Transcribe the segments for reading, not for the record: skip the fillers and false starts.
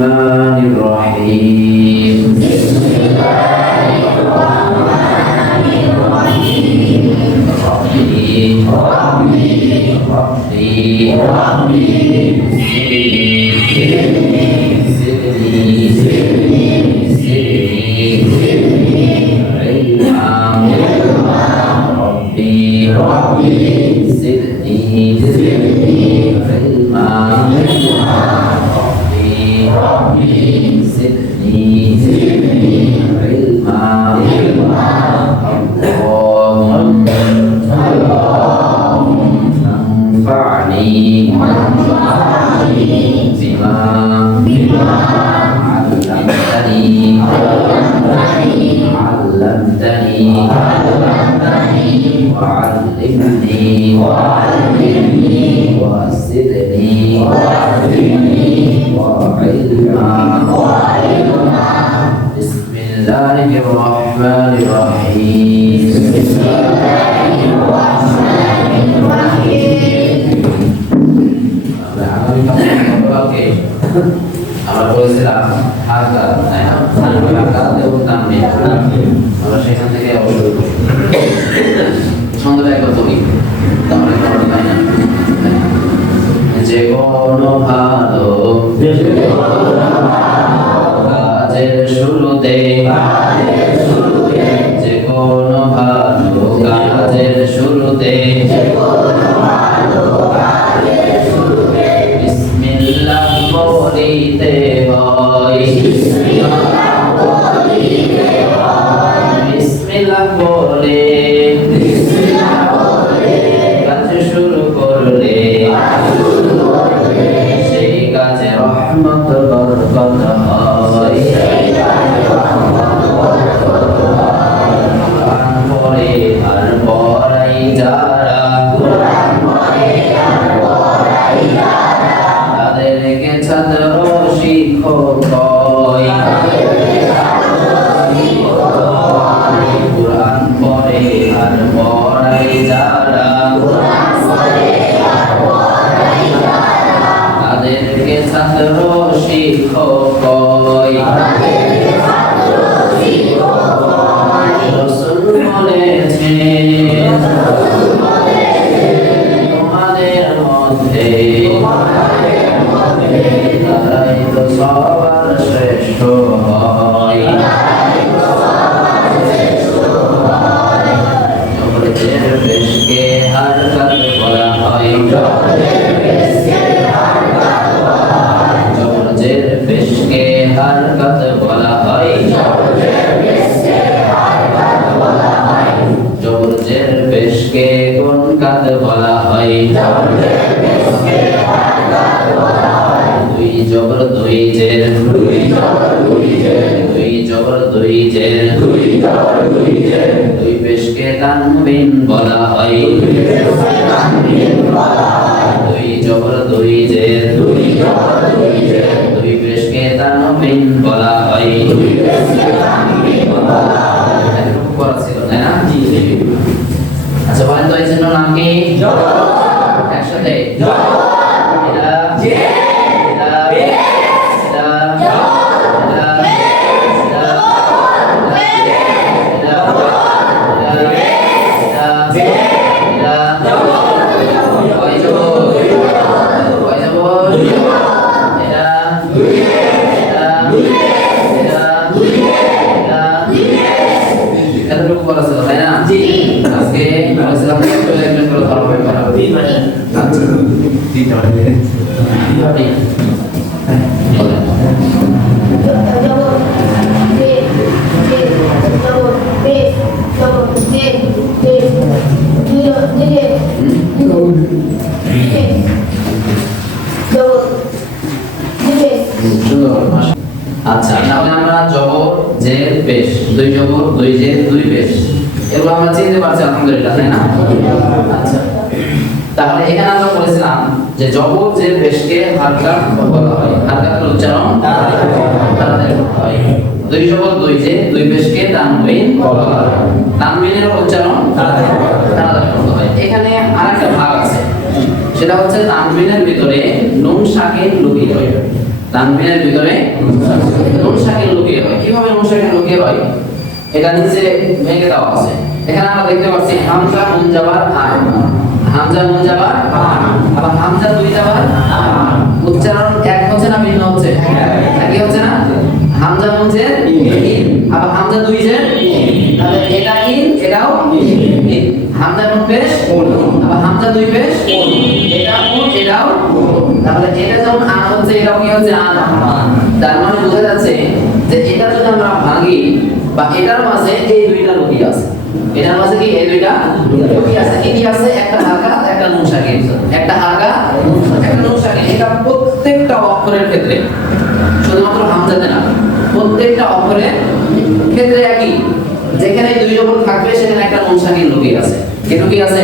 الرحمن الرحيم আমরা বলেছিলাম হারকাত হারকাত এবং তানবিন আমরা সেখান থেকে ছন্দটা একবার বলি তাহলে আমরা পাই না যে কোনো ভালো কাজের শুরুতে যে কোনো ভালো কাজের শুরুতে বিসমিল্লাহ বলিতে হয় বিসমিল্লাহ বলে কাজ শুরু করলে সেই কাজে রহমত বরকত হয় কোরআন পড়ে আর পড়াই যারা তাদেরকে ছাত্র শিক্ষক হয় কোরআন পড়ে আর পড়াই যারা তাদেরকে ছাত্র শিক্ষক হয় রাসূল বলেছেন তোমাদের মধ্যে তারাই তো সবার শ্রেষ্ঠ হয় জবরদের পেশকে হারকাত বলা হয় জবরদের পেশকে হারকাত বলা হয় জবরদের পেশকে গুণকাত বলা হয় দুই জবর দুই জের দুই জবর দুই জের দুই পেশকে তানবিন বলা হয় দুই জবর দুই জের দুই পেশকে তানবিন বলা হয় করা ছিল তাই না আচ্ছা বলেন তো এই জন্য নাম কি একসাথে আচ্ছা তাহলে আমরা জবর জের পেশ দুই জবর দুই জের দুই পেশ এগুলো আমরা চিনতে পারছি আলহামদুলিল্লাহ তাই না আচ্ছা তাহলে এখানে আমরা বলেছিলাম যে জবর জের পেশকে হারকাত বলা হয় হারকাতের উচ্চারণ তাড়াতাড়ি করতে হয় দুই জবর দুই জের দুই পেশকে তানবিন বলা হয় তানবিনের উচ্চারণ তাড়াতাড়ি করতে হয় এখানে আরেকটা ভাগ আছে সেটা হচ্ছে তানবিনের ভিতরে নুন সাকিন লুকিয়ে রয়েছে তানবিনের ভিতরে নুন সাকিন লুকিয়ে হয়। কিভাবে নুন সাকিন লুকিয়ে হয় এটা নিচে ভেঙে দেওয়া আছে। এখানে আমরা দেখতে পাচ্ছি হামজা নুন জাবার আ, হামজা নুন জাবার আ, আবার হামজা দুই জাবার আ। উচ্চারণ এক হচ্ছে না ভিন্ন হচ্ছে? একই হচ্ছে না? হামজা নুন জের ইন, আবার হামজা দুই জের ইন, তাহলে এটা ইন এটাও ইন। হামজা নুন পেশ আবার হামজা দুই পেশ, এটা উন এটাও। তাহলে এটা যখন আ হচ্ছে এটাও কি হচ্ছে আ। তার মানে বোঝা যাচ্ছে যে এটা যদি আমরা ভাঙি বা এটার মাঝে এই দুইটা লুকিয়ে আছে, এটার মাঝে কি এই দুইটা লুকিয়ে আছে। কি আছে? একটা হালকা একটা নুন সাকিন, একটা হালকা একটা নুন সাকিন। এটা প্রত্যেকটা অক্ষরের ক্ষেত্রে, শুধুমাত্র হামজাতে না, প্রত্যেকটা অক্ষরের ক্ষেত্রে একই। যেখানে দুই জবর থাকবে সেখানে একটা নুন সাকিন লুকিয়ে আছে। কি লুকিয়ে আছে?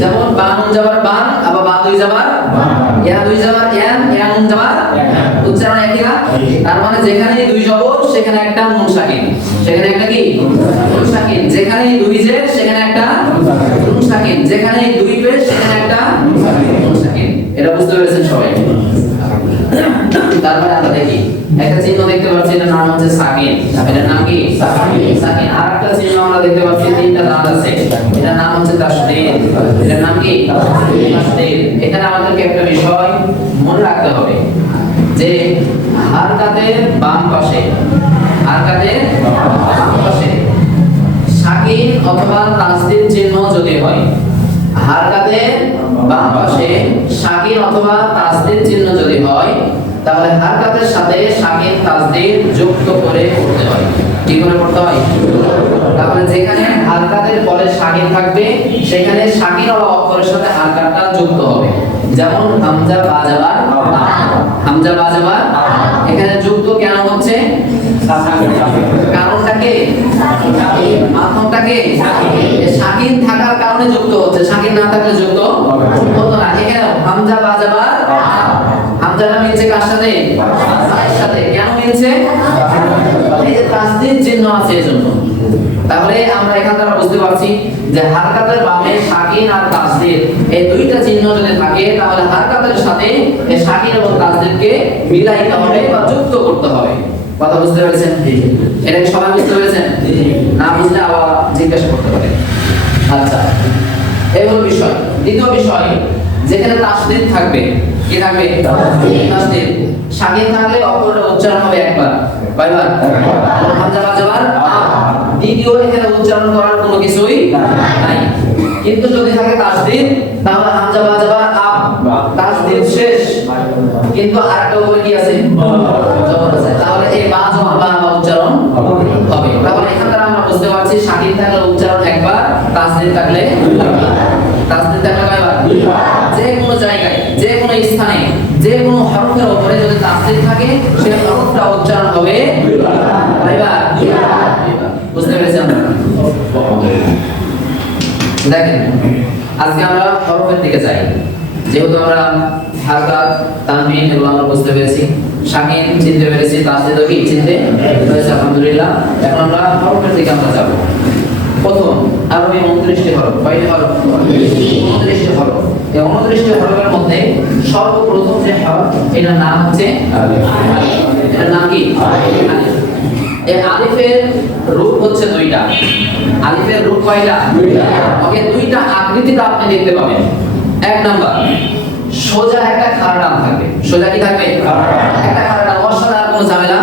যেমন বা নুন জাবার বান, আবার বা দুই জাবার ইয়া দুই জাবার ইয়ান, ইয়া নুন জাবার উচ্চারণ একই না? তার মানে যেখানে দুই জবর সেখানে একটা নুন সাকিন, সেখানে একটা কি নুন সাকিন। যেখানে দুই জের সেখানে একটা নুন সাকিন, যেখানে দুই পেশ সেখানে একটা নুন সাকিন। এটা বুঝতে পেরেছেন সবাই? তারপরে আমরা দেখি একটা চিহ্ন দেখতে পাচ্ছি, এটার নাম হচ্ছে সাকিন। এটার নাম কি? সাকিন। আরেকটা চিহ্ন আমরা দেখতে পাচ্ছি, তিনটা দাঁত আছে, এটার নাম হচ্ছে তাসদীদ। এটার নাম কি? তাসদীদ। এখানে আমাদেরকে একটা বিষয় মনে রাখতে হবে যে হারকাতের বাম পাশে, হারকাতের বাম পাশে সাকিন অথবা তাসদীদ চিহ্ন যদি হয়, হারকাতের বাম পাশে সাকিন অথবা তাসদীদ চিহ্ন যদি হয়, তাহলে হারকাতের সাথে সাকিন তাসদীদ যুক্ত করে পড়তে হয়। কি করে পড়তে হয়? তাহলে যেখানে হারকাতের পরে সাকিন থাকবে সেখানে সাকিন ওয়ালা অক্ষরের সাথে হারকাতটা যুক্ত হবে। যেমন হামজা বা জাবার আ, হামজা বা জাবার এখানে যুক্ত কেন হচ্ছে? কারণটাকে, মাধ্যমটাকে সাকিন থাকার কারণে যুক্ত হচ্ছে। সাকিন না থাকলে যুক্ত হতো না। এখানে হামজা বা জাবার আ, হামজাটা মিলছে কার সাথে? এর সাথে। কেন মিলছে? এই যে তাসদীদ চিহ্ন আছে এজন্য। তাহলে আমরা এখান থেকে বুঝতে পারছি যে হারকাতের বামে সাকিন আর তাসদীদ এই দুইটা চিহ্ন যদি থাকে তাহলে হারকাতের সাথে এই সাকিন এবং তাসদীদকে মিলাইতে হবে বা যুক্ত করতে হবে। কথা বুঝতে পেরেছেন? এটা কি সবাই বুঝতে পেরেছেন? না বুঝলে আবার জিজ্ঞাসা করতে পারেন। আচ্ছা, এই হলো বিষয়। দ্বিতীয় বিষয়, যেখানে তাসদীদ থাকবে, কি থাকবে? তাসদীদ। সাকিন থাকলে অক্ষরটা উচ্চারণ হবে একবার। কয়বার? হামজা বা জাবার আ। দ্বিতীয় এখানে উচ্চারণ করার কোনো কিছুই নাই। কিন্তু যদি থাকে তাসদীদ তাহলে হামজা বা জাবার আ, তাসদীদ শেষ, কিন্তু আরেকটা উপরে কি আছে? জবর আছে। তাহলে এই বা জবর বা উচ্চারণ হবে। তাহলে এখান থেকে আমরা বুঝতে পারছি সাকিন থাকলে উচ্চারণ একবার, তাসদীদ থাকলে তাসদীদ থাকলে কয়বার? যে কোনো জায়গায়, যে কোনো স্থানে, যে কোনো হরফের উপরে যদি তাসদীদ থাকে সেই হরফটা উচ্চারণ হবে কয়বার? বুঝতে পেরেছেন? দেখেন আজকে আমরা হরফের দিকে যাই। যেহেতু আমরা হারকাত, তানবিন এগুলো আমরা বুঝতে পেরেছি, সাকিন চিনতে পেরেছি, তাসদীদও কি চিনতে পেরেছি, আলহামদুলিল্লাহ। এখন আমরা হরফের দিকে আমরা যাব। প্রথম আরবি 29টি হরফ। কয়টি হরফ? 29টি হরফ। এই 29টি হরফের মধ্যে সর্বপ্রথম যে হরফ এটার নাম হচ্ছে আলিফ। এটার নাম কি? আলিফ। এই আলিফের রূপ হচ্ছে দুইটা। আলিফের রূপ কয়টা? দুইটা। ওকে, দুইটা আকৃতিতে আপনি দেখতে পাবেন। এক নাম্বার, সোজা একটা খাড়া টান থাকবে। সোজা কি থাকবে? একটা খাড়া টান। ওর সাথে আর কোনো ঝামেলা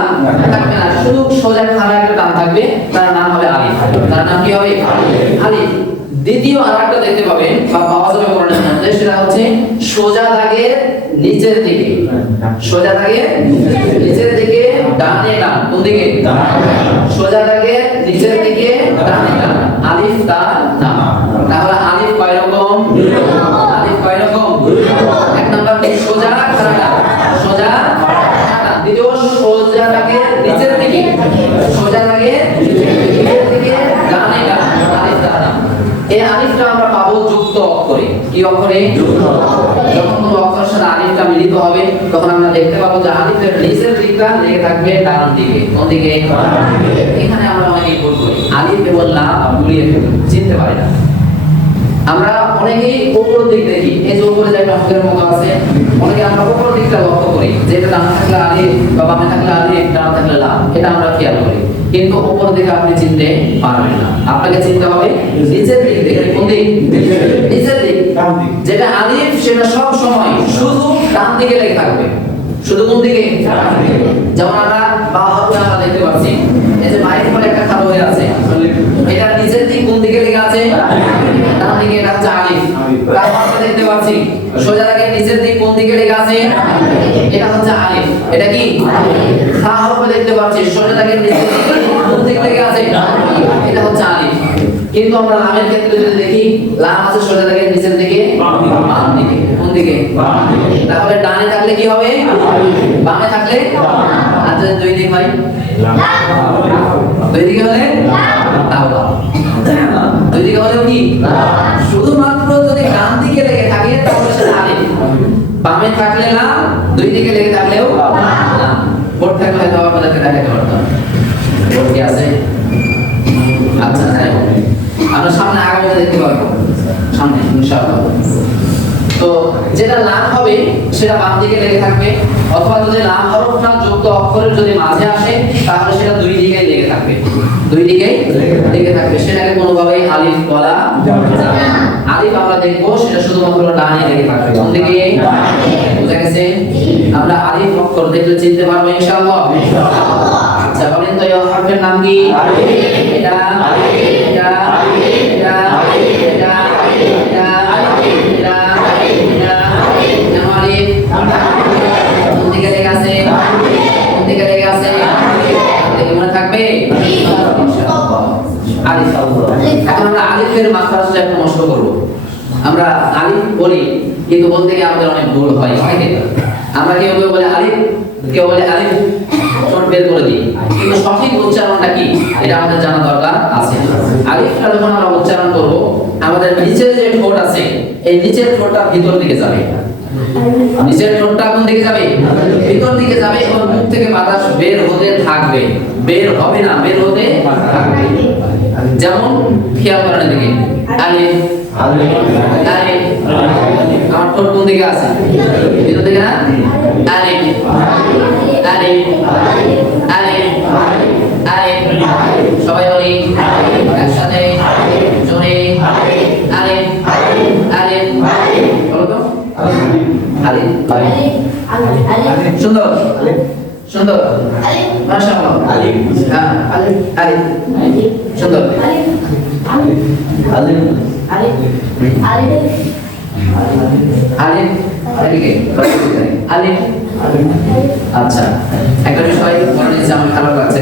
থাকবে না, শুধু সোজা খাড়া একটা টান থাকবে। তার নাম হবে আলিফ। তার নাম কি হবে? আলিফ। দ্বিতীয় আরেকটা দেখতে পাবেন বা পাওয়া যাবে কোরআনের মধ্যে, সেটা হচ্ছে সোজা দাগের নিচের দিকে। সোজা দাগের নিচের দিকে ডানে টান। কোন দিকে? সোজা দাগের নিচের দিকে ডানে টান। আলিফ তার নাম। তাহলে আলিফ কয় রকম? আলিফ কয় রকম? এক নাম্বার সোজা খাড়া টান, সোজা খাড়া টান। দ্বিতীয় সোজা দাগের নিচের দিকে, সোজা দাগের নিচের দিকে ডানে টান, আলিফ তার নাম। এই আলিফটা আমরা পাবো যুক্ত অক্ষরে। কি অক্ষরে? যখন কোনো অক্ষরের সাথে আলিফটা মিলিত হবে তখন আমরা দেখতে পাবো যে আলিফের নিচের দিকটা লেগে থাকবে ডান দিকে। কোন দিকে? এখানে আমরা অনেকেই ভুল করি, আলিফ এবং লাম গুলিয়ে ফেলি, চিনতে পারি না। আমরা অনেকেই উপর দিক দেখি, এই যে উপরে যে একটা অঙ্কের মতো আছে, অনেকে আমরা উপর দিকটা লক্ষ্য করি যে এটা ডানে থাকলে আলিফ বা বামে থাকলে আলিফ, ডানে থাকলে লাম, এটা আমরা খেয়াল করি। কিন্তু উপর দিকে আপনি চিনতে পারবেন না, আপনাকে চিনতে হবে নিচের দিক থেকে। কোন দিক? নিচের দিক। যেটা আলিফ সেটা সব সময় শুধু ডান দিকে লেগে থাকবে। শুধু কোন দিকে? যেমন আমরা বা হরফে আমরা দেখতে পাচ্ছি এই যে মায়ের পরে একটা খাড়া হয়ে আছে, এটা নিচের দিক কোন দিকে লেগে আছে? ডান দিকে, এটা হচ্ছে আলিফ। তারপর আমরা দেখতে পাচ্ছি সোজা দাগে নিচের দিক কোন দিকে লেগে আছে? এটা হচ্ছে আলিফ। এটা কি? হা হরফে দেখতে পাচ্ছি সোজা দাগে নিচের দিক কোন দিকে লেগে আছে? এটা হচ্ছে আলিফ। কিন্তু আমরা লামের ক্ষেত্রে যদি দেখি, লাম আছে সোজা দাগে নিচের দিকে, বাম দিকে। কোন দিকে? তাহলে ডানে থাকলে কি হবে? বামে থাকলে? আচ্ছা দুই দিক ভাই, দুই দিকে হলে তাওবা, দুই দিকে হলে কি? শুধুমাত্র যদি ডান দিকে লেগে থাকে তাহলে সেটা আলিফ, বামে থাকলে না, দুই দিকে লেগে থাকলেও না। বোর্ড থাকলে হয়তো আপনাদেরকে দেখাতে পারতাম। বোর্ড কি আছে? আচ্ছা যাই হোক, আমরা সামনে আগামীতে দেখতে পারবো, সামনে ইনশাআল্লাহ। তো যেটা লাম হবে সেটা বাম দিকে লেগে থাকবে, অথবা যদি লাম হরফটা যুক্ত অক্ষরের যদি মাঝে আসে তাহলে সেটা দুই দিকেই লেগে থাকবে, দুই দিকেই লেগে থাকবে। সেটাকে কোনোভাবেই আলিফ বলা যাবে না। আলিফ আমরা দেখবো সেটা শুধুমাত্র ডানে লেগে থাকবে। কোন দিকে? বুঝা গেছে? আমরা আলিফ অক্ষর দেখলে চিনতে পারবো ইনশাআল্লাহ। আচ্ছা বলেন তো এই হরফের নাম কি? এটা এটা এটা এটা এখন আমরা আলিফের মাখরাজটা একটু নষ্ট করব। আমরা আলিফ বলি কিন্তু বলতে গিয়ে আমাদের অনেক ভুল হয়। আমরা কেউ কেউ বলে আলিফ, কেউ বলে আলিফ ঠোঁট বের করে দিই, কিন্তু সঠিক উচ্চারণটা কি এটা আমাদের জানা দরকার আছে। আলিফটা যখন আমরা উচ্চারণ করব, আমাদের নিচের যে ঠোঁট আছে এই নিচের ঠোঁটটা ভিতর দিকে যাবে। নিচের ঠোঁটটা কোন দিকে যাবে? ভিতর দিকে যাবে এবং মুখ থেকে বাতাস বের হতে থাকবে, বের হবে না, বের হতে থাকবে। যেমন খেয়াল করেন এদিকে, আলিফ আলিফ আলিফ, আমার ঠোঁট কোন দিকে আছে? ভিতর দিকে না? আলিফ আলিফ আলিফ আলিফ, সবাই বলি একসাথে জোরে, আলিফ আলিফ, বলো তো আলিফ আলিফ, সুন্দর সুন্দর, মাশাআল্লাহ, আলিফ হ্যাঁ আলিফ আলিফ, সুন্দর, আলিফ আলিফ আলিফ আলিফ আলিফ এদিকে আলিফ। আচ্ছা একটা বিষয় মনে নিচ্ছে, আমার খারাপ লাগছে,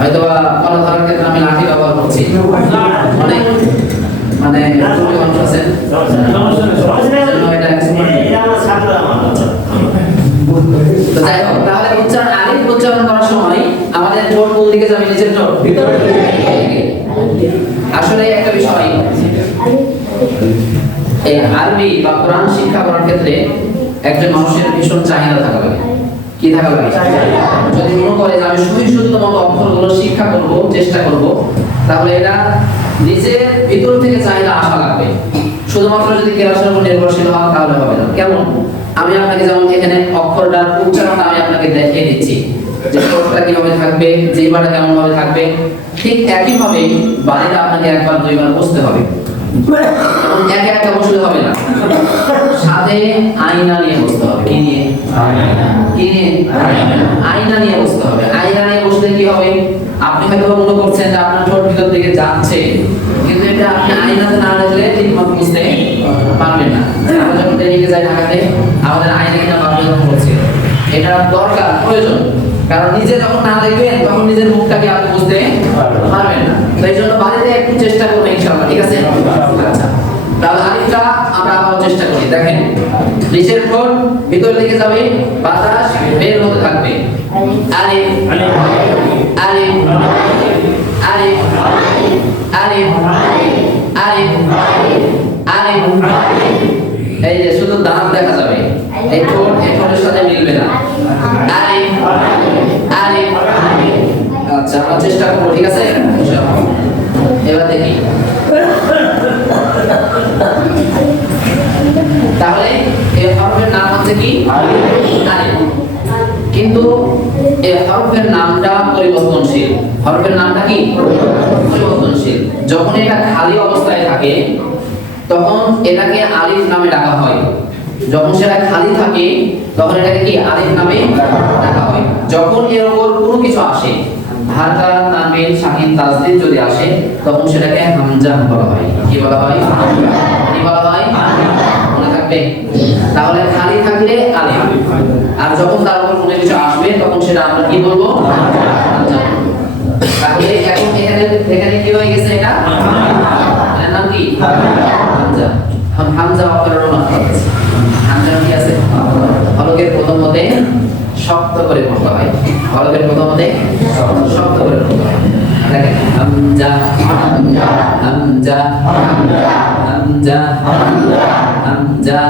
হয়তো কোনো ধরনের ক্ষেত্রে আমি লাঠি ব্যবহার করছি, অনেক মানে মানুষ আছেন তো যাই হোক। তাহলে উচ্চারণ আলিফ উচ্চারণ করার সময় আমাদের ঠোঁট কোন দিকে যাবে? নিচের ঠোঁট ভিতর দিকে। আসলে একটা বিষয়, এই আরবি বা কোরআন শিক্ষা করার ক্ষেত্রে একজন মানুষের ভীষণ চাহিদা থাকা লাগে। কি থাকা লাগে? যদি মনে করে যে আমি সহি শুদ্ধ মতো অক্ষরগুলো শিক্ষা করব, চেষ্টা করব, তাহলে এটা নিজের ভিতর থেকে চাহিদা আসা লাগবে। শুধুমাত্র যদি ক্লাসের উপর নির্ভরশীল হন তাহলে হবে না। কেমন? আমি আপনাকে যেমন এখানে অক্ষরটার উচ্চারণটা আমি আপনাকে দেখিয়ে দিচ্ছি যে ঠোঁটটা কিভাবে থাকবে, জিহ্বাটা কেমন ভাবে থাকবে, ঠিক একই ভাবে বাড়িটা আপনাকে একবার দুইবার বসতে হবে। এবং একা একা বসলে হবে না, সাথে আয়না নিয়ে বসতে হবে। কি নিয়ে? কি নিয়ে? আয়না নিয়ে বসতে হবে। আয়না নিয়ে বসলে কি হবে? আপনি হয়তো মনে করছেন যে আপনার ঠোঁট ভিতর দিকে যাচ্ছে, কিন্তু এটা আপনি আয়নাতে না দেখলে ঠিক মতো বুঝতে পারবেন না। আমরা যখন ট্রেনিংয়ে যাই ঢাকাতে, আমাদের আয়না কিনা বাধ্যতামূলক করছে, এটা দরকার, প্রয়োজন। কারণ নিজে যখন না দেখবেন তখন নিজের মুখটাকে আপনি বুঝতে পারবেন না। তাই জন্য বাড়িতে একটু চেষ্টা করবেন ইনশাআল্লাহ, ঠিক আছে? আচ্ছা তাহলে আলিফটা আমরা আবার চেষ্টা করি। দেখেন নিচের ঠোঁট ভিতর দিকে যাবে, বাতাস বের হতে থাকবে। আলিফ আলিফ আলিফ আলিফ আলিফ আলিফ আলিফ, এই যে শুধু দাঁত দেখা যাবে, এই ঠোঁট এই ঠোঁটের সাথে মিলবে না। আলিফ আলিফ, আচ্ছা আমরা চেষ্টা করব, ঠিক আছে? এবার দেখি তাহলে এই হরফের নাম হচ্ছে কি আলিফ। কিন্তু এই হরফের নামটা পরিবর্তনশীল। হরফের নামটা কি পরিবর্তনশীল। যখন এটা খালি অবস্থায় থাকে তখন এটাকে আলিফ নামে ডাকা হয়। যখন সেটা খালি থাকে তখন এটাকে কি আলিফ নামে ডাকা হয়। যখন এর উপর কোনো কিছু আসে, হারকা, তানবিন, সাকিন, তাসদীদ যদি আসে তখন সেটাকে হামজা বলা হয়। কি বলা হয়? কি বলা হয়? মনে থাকবে। তাহলে খালি থাকলে আলিফ, আর যখন তার উপর কোনো কিছু আসবে তখন সেটা আমরা কি বলবো? হামজা। তাহলে এখন এখানে কি হয়ে গেছে? এটা এর নাম কি হামজা। হামজা অকারণ আছে। হামজা কি আছে? হলকের প্রথম হতে শক্ত করে পড়তে হয়। হলকের প্রথম হতে শক্ত করে পড়তে হয়। দেখেন হামজা হামজা হামজা হামজা হামজা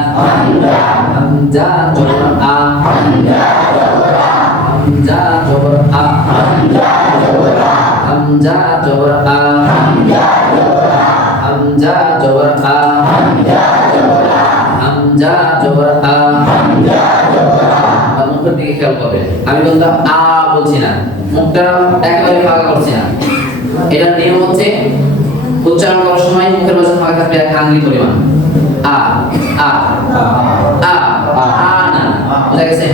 হামজা জবর আ হামজা জবর আ হামজা জবর আ হামজা জবর আ হামজা জবর আ। মুখের দিকে খেয়াল করবে। আমি বললাম আ বলছি না, মুখটা একেবারে ফাঁকা করছি না। এটার নিয়ম হচ্ছে উচ্চারণ করার সময় মুখের মাঝে ফাঁকা থাকবে এক আঙ্গুল পরিমাণ। আ আ আ আ না, বুঝা গেছে?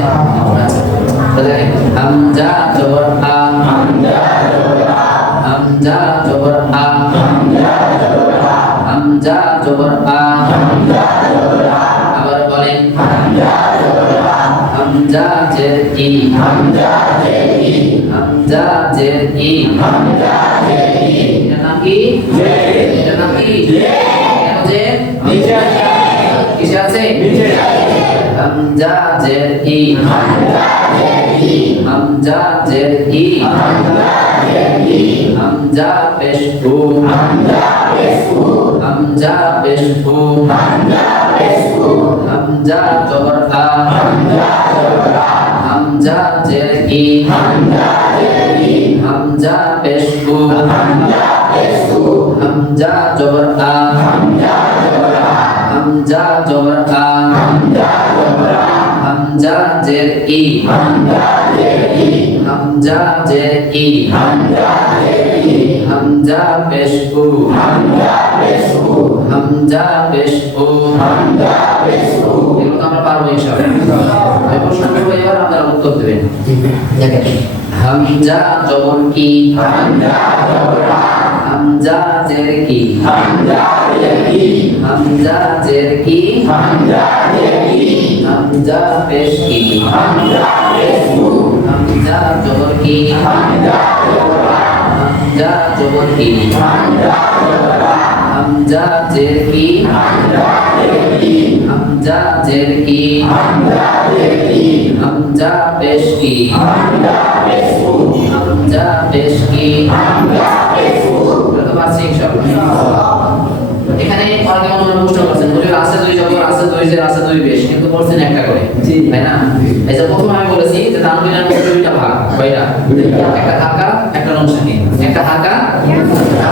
দেখেন হামজা জবর আ হামজা জবর আ হামজা জবর আ। আবার বলেন হামজা জের ই হামজা জের ই। এটার নাম কি? এটার নাম কি? কেন যে নিচে আছে? কিসে আছে? নিচে। হামজা জের ই হামজা জের ই হামজা পেশ উ হামজা পেশ উ হামজা জবর আ হামজা জের ই হামজা পেশ উ হামজা জবর আ হামজা জবর আ হামজা জের ই হামজা জের ই হামজা পেশ উ হামজা পেশ উ। এগুলো তো আমরা পারবো ইনশাআল্লাহ। আমি প্রশ্ন করবো, এবার আপনারা উত্তর দেবেন। দেখেন হামজা জবর কি হামজা জের কি হামজা জের কি হামজা পেশ কি হামজা জবর কি হামজা জবর কি হামজা জের কি হামজা জের কি হামজা পেশ কি হামজা পেশ কি। তো পারছি ইনশাআল্লাহ। এখানে অনেকে মনে প্রশ্ন করছেন, হুজুর আছে দুই জবর, আছে দুই জের, আছে দুই পেশ, কিন্তু বলছেন একটা করে, তাই না? এই যে প্রথমে আমি বলেছি যে তানবিনের মধ্যে দুইটা ভাগ, কয়টা? একটা হারকা, একটা নুন সাকিন। একটা হারকা,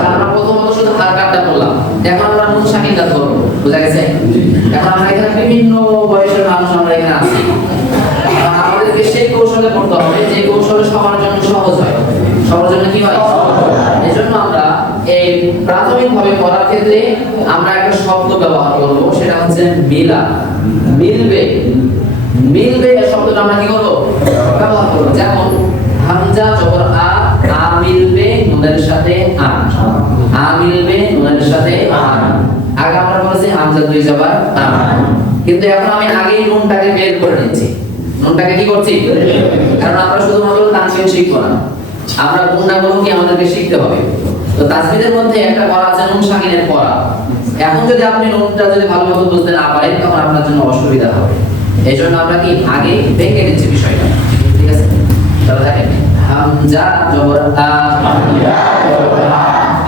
আমরা প্রথমত শুধু হারকাটা বললাম, এখন আমরা নুন সাকিনটা ধরব। বুঝা গেছে? এখন আমরা এখানে বিভিন্ন বয়সের মানুষ আমরা এখানে আছি। আমাদেরকে সেই কৌশলে পড়তে হবে যে কৌশলে সবার জন্য সহজ হয়। সবার জন্য কি হয়? এজন্য আমরা এই প্রাথমিকভাবে পড়ার ক্ষেত্রে আমরা একটা শব্দ ব্যবহার করব, সেটা হচ্ছে মিলা। মিলবে, মিলবে এই শব্দটা আমরা কি করব? ব্যবহার করব। যেমন হামজা জবর আ, আ মিলবে নুনের সাথে আ, আ মিলবে নুনের সাথে আ। আগে আমরা বলেছি হামজা দুই জবর আ, কিন্তু এখন আমি আগেই নুনটাকে বের করে নিচ্ছি। নুনটাকে কি করছি? কারণ আমরা শুধুমাত্র তানবিন শিখবো না, আমরা গুণাগুলো কি আমাদেরকে শিখতে হবে। তো তাসবিদের মধ্যে একটা পড়া আছে নুন সাকিনের পড়া। এখন যদি আপনি নুনটা যদি ভালোমতো বুঝতে না পারেন তখন আপনার জন্য অসুবিধা হবে। এইজন্য আমরা কি আগে ভেঙে নিচ্ছি বিষয়টা। ঠিক আছে? তাহলে দেখেন হামজা জবর আ হামজা জবর আ,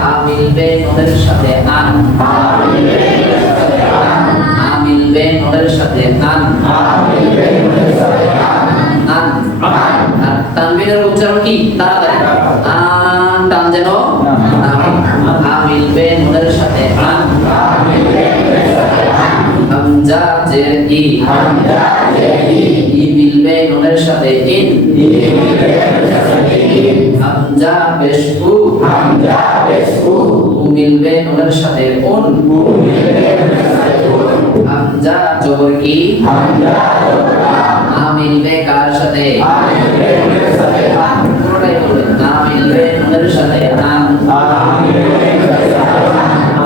আ মিলবে নুনের সাথে আন, আ মিলবে নুনের সাথে আন, আ মিলবে নুনের সাথে আন, আ মিলবে নুনের সাথে আন, আন। আর তানবিনের উচ্চারণ কি? তাড়াতাড়ি আন, টান যেন না হয়। আ মিলবে নুনের সাথে আন, আ মিলবে নুনের সাথে আন, হামজা জের ই ই মিলবে নুনের সাথে ইন হামজা পেশ উ উ মিলবে নুনের সাথে উন হামজা জবর কি আ মিলবে কার সাথে পুরোটাই বলবেন না মিলবে নুনের সাথে আম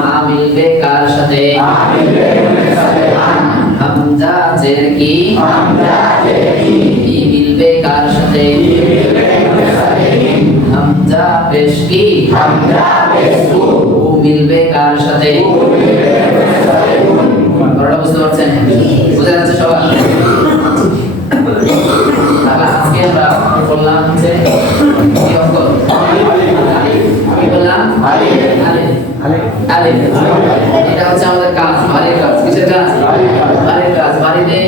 আ মিলবে কার সাথে হামজা জের কি ই মিলবে কার সাথে হামজা পেশ কি উ মিলবে কার সাথে বড়টা বুঝতে পারছেন বুঝা যাচ্ছে সবার তাহলে আজকে আমরা বললাম যে কি অক্ষর কি বললাম আলিফ এটা হচ্ছে আমাদের কাজ বাড়ির কাজ কিসের কাজ বাড়ির কাজ বাড়িতে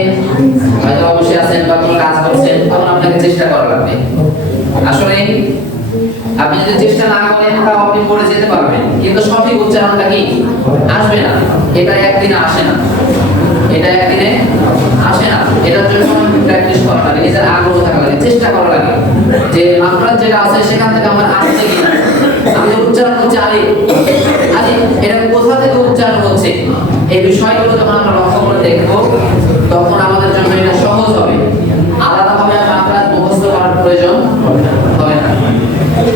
হয়তো অবশ্যই আছেন বা কোনো কাজ করছেন তখন আপনাকে চেষ্টা করা লাগবে আসলে আপনি যদি চেষ্টা না করেন তাও আপনি পড়ে যেতে পারবেন কিন্তু সঠিক উচ্চারণটা কি আসবে না এটা একদিনে আসে না এটা একদিনে আসে না এটার জন্য প্র্যাকটিস করা লাগে নিজের আগ্রহ থাকা লাগে চেষ্টা করা লাগে যে মাত্রা যেটা আছে সেখান থেকে আমার আসছে কিনা আমি উচ্চারণ হচ্ছে আলি আলি এটা কোথা থেকে উচ্চারণ হচ্ছে এই বিষয়গুলো যখন আমরা লক্ষ্য করে দেখব তখন আমাদের জন্য এটা সহজ হবে আলাদাভাবে মাত্রা মুখস্থ করার প্রয়োজন হবে না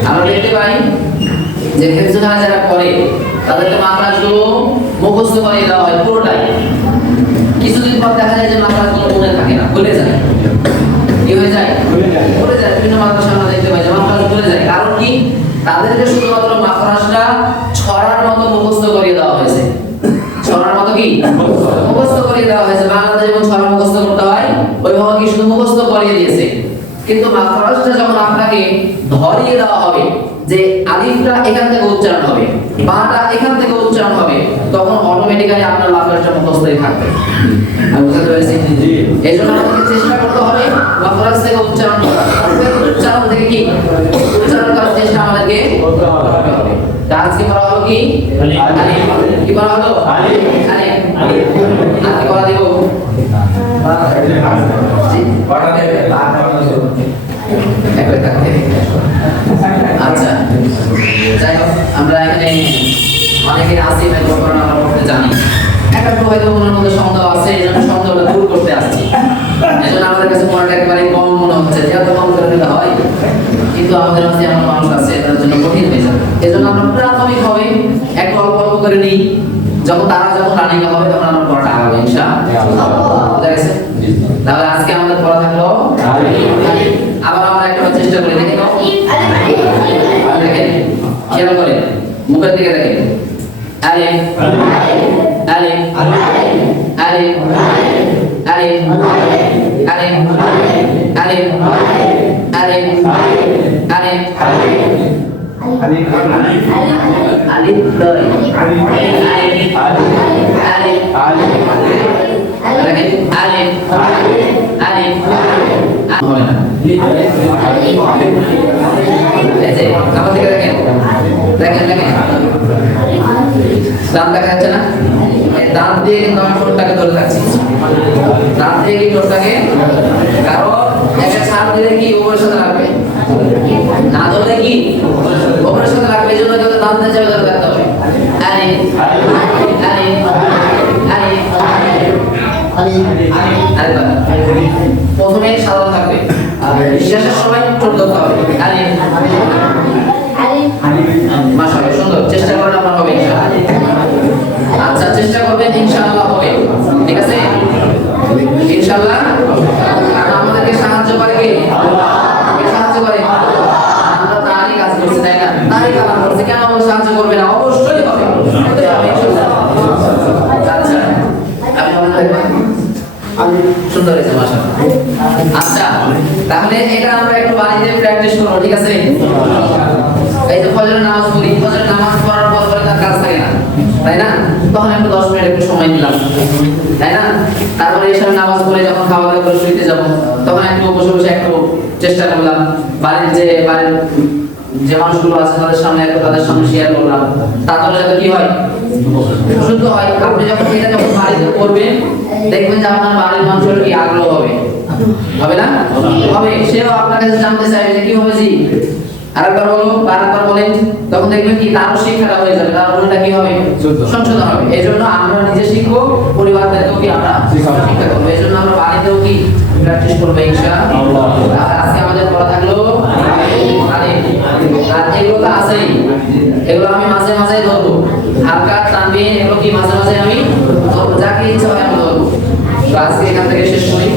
আমরা দেখতে পাই যে হেফজখানা যারা করে তাদেরকে মাত্রাগুলো মুখস্থ করে দেওয়া হয় পুরোটাই কিছুদিন পর দেখা যায় যে মাত্রাগুলো মনে থাকে না ভুলে যায় কি হয়ে যায় ভুলে যায় বিভিন্ন মাদ্রাসা আমরা দেখতে পাই যে মাত্রাগুলো ভুলে যায় কারণ কি তাদেরকে শুধুমাত্র মাত্রাটা ছড়ার মতো মুখস্থ করে দেওয়া হয়েছে ছড়ার মতো কি মুখস্থ করে দেওয়া হয়েছে বাংলাতে যেমন ছড়া মুখস্থ করতে হয় ওইভাবে কি শুধু মুখস্থ করিয়ে দিয়েছে কিন্তু মাত্রাটা যখন আপনাকে ধরিয়ে দেওয়া হবে যে আলিফটা এখান থেকে উচ্চারণ হবে বাটা এখান থেকে উচ্চারণ হবে তখন অটোমেটিক্যালি আপনার মাত্রাটা মুখস্থই থাকবে আমি বুঝতে পেরেছি এইজন্য আমাদেরকে চেষ্টা করতে হবে মাত্রা থেকে উচ্চারণ করা উচ্চারণ থেকে কি উচ্চারণ করার চেষ্টা আমাদেরকে করতে হবে কাজ কি করা হলো কি আলিফ কি করা হলো আলিফ আলিফ আর কি করা দেব বাটা দেবে একই থাকবে আচ্ছা যাই হোক আমরা এখানে অনেকে আসি বা যখন আমরা পড়তে জানি একটা হয়তো মনের মধ্যে সন্দেহ আছে এই জন্য সন্দেহটা দূর করতে আসছি এই জন্য আমাদের কাছে পড়াটা একেবারে কম মনে হচ্ছে যে এত কম করে নিতে হয় কিন্তু আমাদের মাঝে এমন মানুষ আছে তার জন্য কঠিন হয়ে যাবে এই জন্য আমরা প্রাথমিকভাবে একটু অল্প অল্প করে নিই যখন রানিং হবে তখন আমরা পড়াটা আগাবো ইনশাআল্লাহ বুঝা গেছে তাহলে আজকে আমাদের পড়া থাকলো আবার আমরা একটা চেষ্টা করে দেখি তো দেখেন খেয়াল করে মুখের দিকে দেখেন আলিফ আলিফ আলিফ আলিফ আলিফ আলিফ আলিফ আলিফ আলিফ আলিফ লয় আলিফ আলিফ দেখেন আলিফ আলিফ হবে না এই যে আমার দিকে দেখেন দেখেন দেখেন দাঁত দেখা যাচ্ছে না দাঁত দিয়ে কিন্তু আমি ঠোঁটটাকে ধরে থাকছি দাঁত দিয়ে কি ঠোঁটটাকে কারণ একটা ছাপ দিলে কি উপরের সাথে লাগবে না ধরলে কি উপরের সাথে লাগবে এই জন্য কিন্তু দাঁত দিয়ে ধরে থাকতে হবে আলিফ আলিফ আলিফ প্রথমে সাধারণ থাকবে আর শেষের সময় ঠোঁট ধরতে হবে আলিফ মাশাআল্লাহ সুন্দর চেষ্টা করলে আপনার হবে ইনশাআল্লাহ আচ্ছা চেষ্টা করবেন ইনশাআল্লাহ হবে ঠিক আছে ইনশাআল্লাহ আমাদেরকে সাহায্য করে কে আল্লাহ সাহায্য করে আমরা তারই কাজ করছি তাই না তারই কাজ করছি কেন আমরা সাহায্য করবে না অবশ্যই হবে ইনশাআল্লাহ আচ্ছা আপনি ভালো থাকবেন সুন্দর হয়েছে মাশাআল্লাহ আচ্ছা তাহলে এটা আমরা একটু বাড়িতে প্র্যাকটিস করব ঠিক আছে এই যে ফজরের নামাজ পড়ি ফজরের নামাজ পড়ার পর তার কাজ থাকে না তাই না তখন একটু 10 মিনিট একটু সময় নিলাম তাই না তারপরে এশার নামাজ পড়ে যখন খাওয়া দাওয়া করে শুইতে যাব তখন একটু বসে বসে একটু চেষ্টা করলাম বাড়ির যে মানুষগুলো আছে তাদের সামনে একটু তাদের সামনে শেয়ার করলাম, তাদের সাথে কি হয়? শুদ্ধ হয়। আপনি যখন এটা যখন বাড়িতে করবেন, দেখবেন যে আপনার বাড়ির মানুষের কি আগ্রহ হবে, হবে না? হবে। সেও আপনার কাছে জানতে চাইবে যে কি হবে জি, আরেকবার বলো, আরেকবার বলেন, তখন দেখবেন কি তারও শিক্ষাটা হয়ে যাবে, তার মনটা কি হবে? সংশোধন হবে। এই জন্য আমরা নিজে শিখবো, পরিবারদেরকেও কি আমরা শিক্ষা করবো। এই জন্য আমরা বাড়িতেও কি প্র্যাকটিস করবো ইনশাআল্লাহ। আজকে আমাদের পড়া থাকলো আর এগুলো তো আছেই, এগুলো আমি মাঝে মাঝে ধরবো, হালকা টানবিন এগুলো কি মাঝে মাঝে আমি ধরবো, যাকে ইচ্ছা হয় আমি ধরবো। তো আজকে এখান থেকে শেষ করি।